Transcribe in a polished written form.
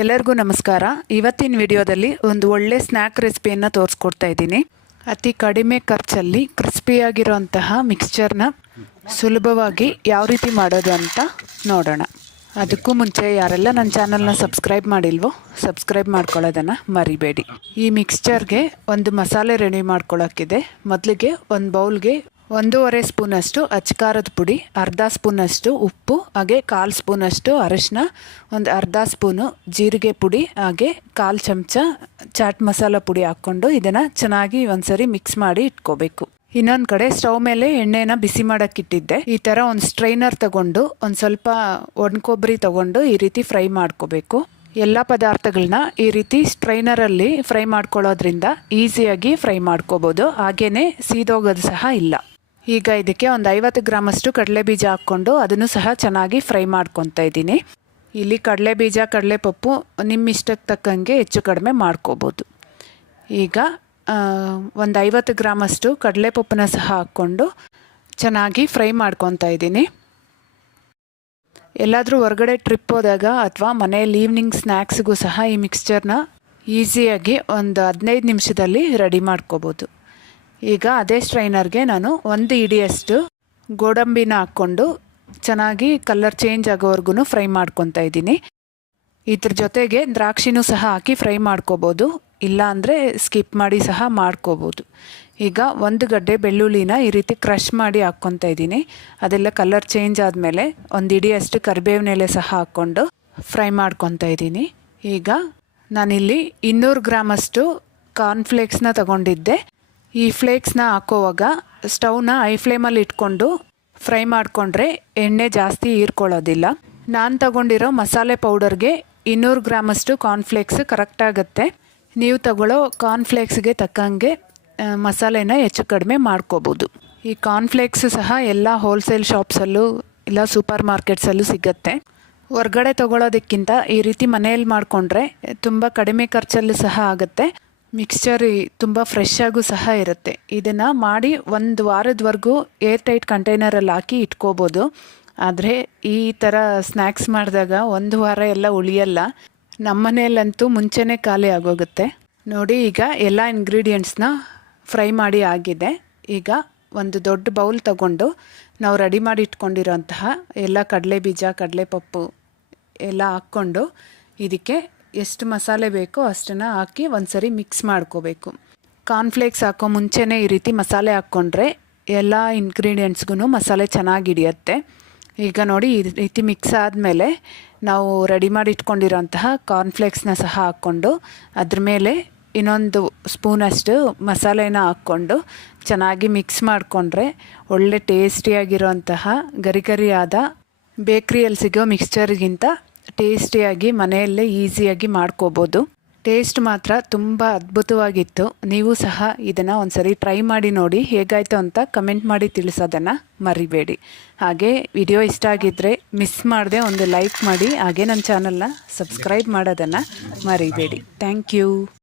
ಎಲ್ಲರಿಗೂ ನಮಸ್ಕಾರ. ಇವತ್ತಿನ ವಿಡಿಯೋದಲ್ಲಿ ಒಂದು ಒಳ್ಳೆ ಸ್ನ್ಯಾಕ್ ರೆಸಿಪಿಯನ್ನು ತೋರಿಸ್ಕೊಡ್ತಾ ಇದ್ದೀನಿ. ಅತಿ ಕಡಿಮೆ ಖರ್ಚಲ್ಲಿ ಕ್ರಿಸ್ಪಿಯಾಗಿರೋಂತಹ ಮಿಕ್ಸ್ಚರ್ನ ಸುಲಭವಾಗಿ ಯಾವ ರೀತಿ ಮಾಡೋದು ಅಂತ ನೋಡೋಣ. ಅದಕ್ಕೂ ಮುಂಚೆ ಯಾರೆಲ್ಲ ನನ್ನ ಚಾನಲ್ನ ಸಬ್ಸ್ಕ್ರೈಬ್ ಮಾಡಿಲ್ವೋ ಸಬ್ಸ್ಕ್ರೈಬ್ ಮಾಡ್ಕೊಳ್ಳೋದನ್ನು ಮರಿಬೇಡಿ. ಈ ಮಿಕ್ಸ್ಚರ್ಗೆ ಒಂದು ಮಸಾಲೆ ರೆಡಿ ಮಾಡ್ಕೊಳ್ಳೋಕ್ಕಿದೆ. ಮೊದಲಿಗೆ ಒಂದು ಬೌಲ್ಗೆ 1.5 ಸ್ಪೂನಷ್ಟು ಅಚ್ಕಾರದ ಪುಡಿ, ಅರ್ಧ ಸ್ಪೂನಷ್ಟು ಉಪ್ಪು, ಹಾಗೆ 1/4 ಸ್ಪೂನಷ್ಟು ಅರಿಶಿನ, ಒಂದು ಅರ್ಧ ಸ್ಪೂನು ಜೀರಿಗೆ ಪುಡಿ, ಹಾಗೆ 1/4 ಚಮಚ ಚಾಟ್ ಮಸಾಲ ಪುಡಿ ಹಾಕ್ಕೊಂಡು ಇದನ್ನು ಚೆನ್ನಾಗಿ ಒಂದ್ಸರಿ ಮಿಕ್ಸ್ ಮಾಡಿ ಇಟ್ಕೋಬೇಕು. ಇನ್ನೊಂದು ಕಡೆ ಸ್ಟವ್ ಮೇಲೆ ಎಣ್ಣೆನ ಬಿಸಿ ಮಾಡೋಕ್ಕಿಟ್ಟಿದ್ದೆ. ಈ ಥರ ಒಂದು ಸ್ಟ್ರೈನರ್ ತಗೊಂಡು ಒಂದು ಸ್ವಲ್ಪ ಒಣಕೊಬ್ಬರಿ ತಗೊಂಡು ಈ ರೀತಿ ಫ್ರೈ ಮಾಡ್ಕೋಬೇಕು. ಎಲ್ಲ ಪದಾರ್ಥಗಳನ್ನ ಈ ರೀತಿ ಸ್ಟ್ರೈನರಲ್ಲಿ ಫ್ರೈ ಮಾಡ್ಕೊಳ್ಳೋದ್ರಿಂದ ಈಸಿಯಾಗಿ ಫ್ರೈ ಮಾಡ್ಕೋಬೋದು, ಹಾಗೇ ಸೀದೋಗೋದು ಸಹ ಇಲ್ಲ. ಈಗ ಇದಕ್ಕೆ ಒಂದು 50 ಗ್ರಾಮಷ್ಟು ಕಡಲೆಬೀಜ ಹಾಕ್ಕೊಂಡು ಅದನ್ನು ಸಹ ಚೆನ್ನಾಗಿ ಫ್ರೈ ಮಾಡ್ಕೊತಾ ಇದ್ದೀನಿ. ಇಲ್ಲಿ ಕಡಲೆಬೀಜ ಕಡಲೆಪಪ್ಪು ನಿಮ್ಮ ಇಷ್ಟಕ್ಕೆ ತಕ್ಕಂಗೆ ಹೆಚ್ಚು ಕಡಿಮೆ ಮಾಡ್ಕೋಬೋದು. ಈಗ ಒಂದು 50 ಗ್ರಾಮಷ್ಟು ಕಡಲೆಪಪ್ಪನ್ನ ಸಹ ಹಾಕ್ಕೊಂಡು ಚೆನ್ನಾಗಿ ಫ್ರೈ ಮಾಡ್ಕೊತಾ ಇದ್ದೀನಿ. ಎಲ್ಲಾದರೂ ಹೊರಗಡೆ ಟ್ರಿಪ್ ಹೋದಾಗ ಅಥವಾ ಮನೆಯಲ್ಲಿ ಈವ್ನಿಂಗ್ ಸ್ನ್ಯಾಕ್ಸ್ಗೂ ಸಹ ಈ ಮಿಕ್ಸ್ಚರ್ನ ಈಸಿಯಾಗಿ ಒಂದು 15 ನಿಮಿಷದಲ್ಲಿ ರೆಡಿ ಮಾಡ್ಕೋಬೋದು. ಈಗ ಅದೇ ಸ್ಟ್ರೈನರ್ಗೆ ನಾನು 1 ಹಿಡಿಯಷ್ಟು ಗೋಡಂಬಿನ ಹಾಕ್ಕೊಂಡು ಚೆನ್ನಾಗಿ ಕಲರ್ ಚೇಂಜ್ ಆಗೋವರೆಗೂ ಫ್ರೈ ಮಾಡ್ಕೊತಾ ಇದ್ದೀನಿ. ಇದ್ರ ಜೊತೆಗೆ ದ್ರಾಕ್ಷಿನೂ ಸಹ ಹಾಕಿ ಫ್ರೈ ಮಾಡ್ಕೋಬೋದು, ಇಲ್ಲ ಅಂದರೆ ಸ್ಕಿಪ್ ಮಾಡಿ ಸಹ ಮಾಡ್ಕೋಬೋದು. ಈಗ 1 ಗಡ್ಡೆ ಬೆಳ್ಳುಳ್ಳಿನ ಈ ರೀತಿ ಕ್ರಷ್ ಮಾಡಿ ಹಾಕ್ಕೊತಾ ಇದ್ದೀನಿ. ಅದೆಲ್ಲ ಕಲರ್ ಚೇಂಜ್ ಆದಮೇಲೆ 1 ಹಿಡಿಯಷ್ಟು ಕರಿಬೇವಿನ ಎಲೆ ಸಹ ಹಾಕ್ಕೊಂಡು ಫ್ರೈ ಮಾಡ್ಕೊತಾ ಇದ್ದೀನಿ. ಈಗ ನಾನಿಲ್ಲಿ 200 ಗ್ರಾಮಷ್ಟು ಕಾರ್ನ್ಫ್ಲೇಕ್ಸ್ನ ತಗೊಂಡಿದ್ದೆ. ಈ ಫ್ಲೇಕ್ಸ್ನ ಹಾಕೋವಾಗ ಸ್ಟವ್ನ ಹೈ ಫ್ಲೇಮಲ್ಲಿ ಇಟ್ಕೊಂಡು ಫ್ರೈ ಮಾಡಿಕೊಂಡ್ರೆ ಎಣ್ಣೆ ಜಾಸ್ತಿ ಹೀರ್ಕೊಳ್ಳೋದಿಲ್ಲ. ನಾನು ತಗೊಂಡಿರೋ ಮಸಾಲೆ ಪೌಡರ್ಗೆ 200 ಗ್ರಾಮಷ್ಟು ಕಾರ್ನ್ಫ್ಲೇಕ್ಸ್ ಕರೆಕ್ಟಾಗುತ್ತೆ. ನೀವು ತಗೊಳ್ಳೋ ಕಾರ್ನ್ಫ್ಲೇಕ್ಸ್ಗೆ ತಕ್ಕಂಗೆ ಮಸಾಲೆನ ಹೆಚ್ಚು ಕಡಿಮೆ ಮಾಡ್ಕೋಬೋದು. ಈ ಕಾರ್ನ್ಫ್ಲೇಕ್ಸ್ ಸಹ ಎಲ್ಲ ಹೋಲ್ಸೇಲ್ ಶಾಪ್ಸಲ್ಲೂ ಇಲ್ಲ ಸೂಪರ್ ಮಾರ್ಕೆಟ್ಸಲ್ಲೂ ಸಿಗುತ್ತೆ. ಹೊರ್ಗಡೆ ತೊಗೊಳೋದಕ್ಕಿಂತ ಈ ರೀತಿ ಮನೆಯಲ್ಲಿ ಮಾಡಿಕೊಂಡ್ರೆ ತುಂಬ ಕಡಿಮೆ ಖರ್ಚಲ್ಲೂ ಸಹ ಆಗುತ್ತೆ. ಮಿಕ್ಸ್ಚರ್ ತುಂಬ ಫ್ರೆಶ್ ಆಗೂ ಸಹ ಇರುತ್ತೆ. ಇದನ್ನು ಮಾಡಿ 1 ವಾರದವರೆಗೂ ಏರ್ ಟೈಟ್ ಕಂಟೈನರಲ್ಲಿ ಹಾಕಿ ಇಟ್ಕೋಬೋದು. ಆದರೆ ಈ ಥರ ಸ್ನ್ಯಾಕ್ಸ್ ಮಾಡಿದಾಗ 1 ವಾರ ಎಲ್ಲ ಉಳಿಯಲ್ಲ. ನಮ್ಮ ಮನೆಯಲ್ಲಂತೂ ಮುಂಚೆನೇ ಖಾಲಿ ಆಗೋಗುತ್ತೆ. ನೋಡಿ, ಈಗ ಎಲ್ಲ ಇಂಗ್ರೀಡಿಯೆಂಟ್ಸ್ನ ಫ್ರೈ ಮಾಡಿ ಆಗಿದೆ. ಈಗ ಒಂದು ದೊಡ್ಡ ಬೌಲ್ ತಗೊಂಡು ನಾವು ರೆಡಿ ಮಾಡಿ ಇಟ್ಕೊಂಡಿರೋಂತಹ ಎಲ್ಲ ಕಡಲೆಬೀಜ ಕಡಲೆಪಪ್ಪು ಎಲ್ಲ ಹಾಕ್ಕೊಂಡು ಇದಕ್ಕೆ ಎಷ್ಟು ಮಸಾಲೆ ಬೇಕೋ ಅಷ್ಟನ್ನು ಹಾಕಿ ಒಂದ್ಸರಿ ಮಿಕ್ಸ್ ಮಾಡ್ಕೋಬೇಕು. ಕಾರ್ನ್ಫ್ಲೇಕ್ಸ್ ಹಾಕೋ ಮುಂಚೆನೇ ಈ ರೀತಿ ಮಸಾಲೆ ಹಾಕ್ಕೊಂಡ್ರೆ ಎಲ್ಲ ಇಂಗ್ರೀಡಿಯೆಂಟ್ಸ್ಗೂ ಮಸಾಲೆ ಚೆನ್ನಾಗಿ ಹಿಡಿಯುತ್ತೆ. ಈಗ ನೋಡಿ, ಈ ರೀತಿ ಮಿಕ್ಸ್ ಆದಮೇಲೆ ನಾವು ರೆಡಿ ಮಾಡಿ ಇಟ್ಕೊಂಡಿರೋಂತಹ ಕಾರ್ನ್ಫ್ಲೇಕ್ಸ್ನ ಸಹ ಹಾಕ್ಕೊಂಡು ಅದ್ರ ಮೇಲೆ ಇನ್ನೊಂದು ಸ್ಪೂನಷ್ಟು ಮಸಾಲೆನ ಹಾಕ್ಕೊಂಡು ಚೆನ್ನಾಗಿ ಮಿಕ್ಸ್ ಮಾಡಿಕೊಂಡ್ರೆ ಒಳ್ಳೆ ಟೇಸ್ಟಿಯಾಗಿರೋಂತಹ ಗರಿಗರಿಯಾದ ಬೇಕ್ರಿಯಲ್ಲಿ ಸಿಗೋ ಮಿಕ್ಸ್ಚರ್ಗಿಂತ ಟೇಸ್ಟಿಯಾಗಿ ಮನೆಯಲ್ಲೇ ಈಸಿಯಾಗಿ ಮಾಡ್ಕೋಬೋದು. ಟೇಸ್ಟ್ ಮಾತ್ರ ತುಂಬ ಅದ್ಭುತವಾಗಿತ್ತು. ನೀವು ಸಹ ಇದನ್ನು ಒಂದ್ಸರಿ ಟ್ರೈ ಮಾಡಿ ನೋಡಿ, ಹೇಗಾಯಿತು ಅಂತ ಕಮೆಂಟ್ ಮಾಡಿ ತಿಳಿಸೋದನ್ನು ಮರಿಬೇಡಿ. ಹಾಗೆ ವಿಡಿಯೋ ಇಷ್ಟ ಆಗಿದ್ದರೆ ಮಿಸ್ ಮಾಡದೆ ಒಂದು ಲೈಕ್ ಮಾಡಿ, ಹಾಗೆ ನನ್ನ ಚಾನಲ್ನ ಸಬ್ಸ್ಕ್ರೈಬ್ ಮಾಡೋದನ್ನು ಮರಿಬೇಡಿ. Thank you.